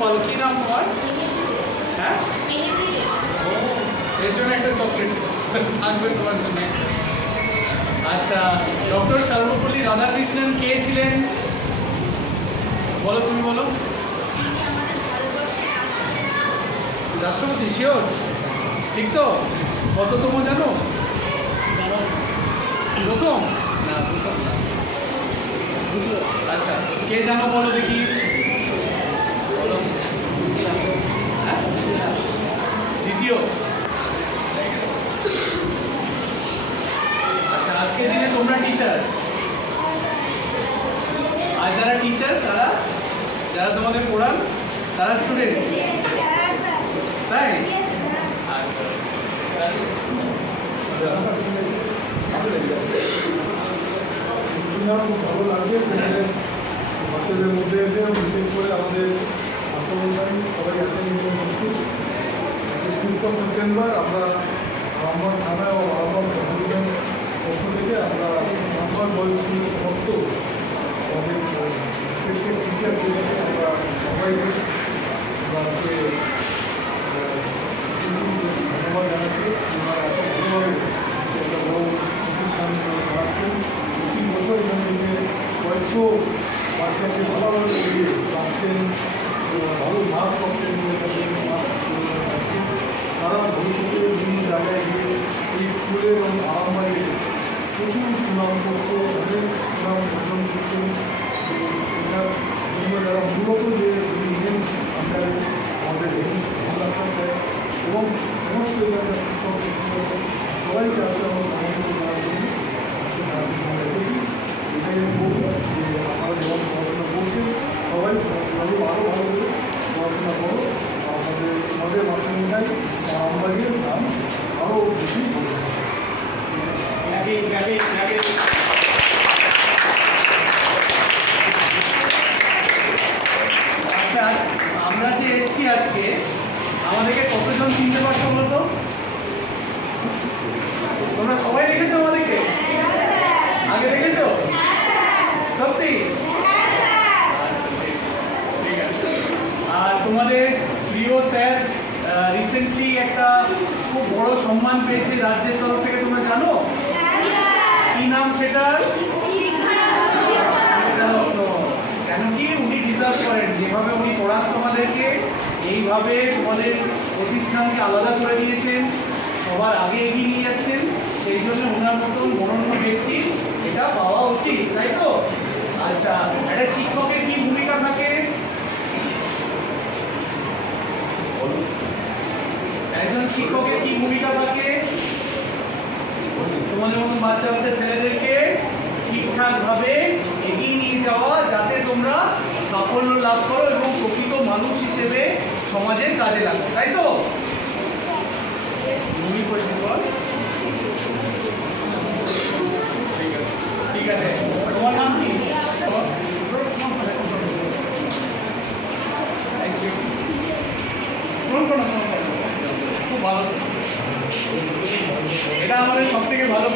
ভালো কি নাম তোমার? হ্যাঁ? এর জন্য একটা চকলেট থাকবে তোমার জন্য। আচ্ছা ডক্টর সর্বপল্লী রাধাকৃষ্ণন কে ছিলেন? বলো তুমি বলো। রাষ্ট্রপতি শিওর ঠিক তো? কততম জানো? প্রথম? না, প্রথম আচ্ছা কে জানো বলো দেখি বলো হ্যাঁ? দ্বিতীয় আচ্ছা আজকের দিনে তোমরা টিচার আর যারা টিচার তারা যারা তোমাদের পড়ান, তারা স্টুডেন্ট তাই? আচ্ছা ভালো মধ্যে করে আমাদের সেপ্টেম্বর আমরা আহ্বান থানা ও আহ্বান কমিশনের পক্ষ থেকে আমরা আহ্বান বয়স সমস্ত আমাদের রেসপেক্টেড টিচারদের আমরা সবাইকে আজকে ধন্যবাদ জানাচ্ছি ওনারা এত ভালোভাবে একটা বড় প্রতিষ্ঠান চালাচ্ছেন কয়েকশো বাচ্চাকে মূলত যে আন্ডারে আমাদের দেয় এবং সমস্ত এলাকার শিক্ষক শিক্ষিকা সবাইকে আসলে আমরা সমর্থন করার জন্য আজকে তারা এখানে এসেছি এটাই আমি বলব যে আপনারা যেমন পড়াশোনা করছেন সবাই ভালো আরও ভালো করে পড়াশোনা করো আমাদের আমাদের মাধ্যমিকায় আমবাগের নাম আরও বেশি বলব আচ্ছা আজ- আমরা যে এসেছি আজকে আমাদেরকে কতজন চিনতে পারছ বলো তো তোমরা সবাই দেখেছ আমাদেরকে আগে দেখেছ সত্যি ঠিক আছে। আর তোমাদের প্রিয় স্যার রিসেন্টলি একটা খুব বড় সম্মান পেয়েছে রাজ্যের তরফ থেকে, তোমরা জানো? কি নাম সেটার? কেন কি উনি ডিজার্ভ করেন, যেভাবে উনি পড়ান তোমাদেরকে, এইভাবে তোমাদের প্রতিষ্ঠানকে আলাদা করে দিয়েছেন, সবার আগে এগিয়ে নিয়ে যাচ্ছেন, সেই জন্য ওনার মতন বরণ্য ব্যক্তি এটা পাওয়া উচিত, তাই তো? আচ্ছা একটা শিক্ষকের কি ভূমিকা থাকে একজন শিক্ষকের কি ভূমিকা থাকে? তোমাদের মতন বাচ্চা বাচ্চা ছেলেদেরকে ঠিকঠাকভাবে এগিয়ে নিয়ে যাওয়া যাতে তোমরা সাফল্য লাভ করো এবং প্রকৃত মানুষ হিসেবে সমাজের কাজে লাগো তাই তো? ভূমি পরিচিত বল? ঠিক আছে ঠিক আছে তোমার নাম কি কোন কোন খুব ভালো এটা আমাদের সব থেকে ভালো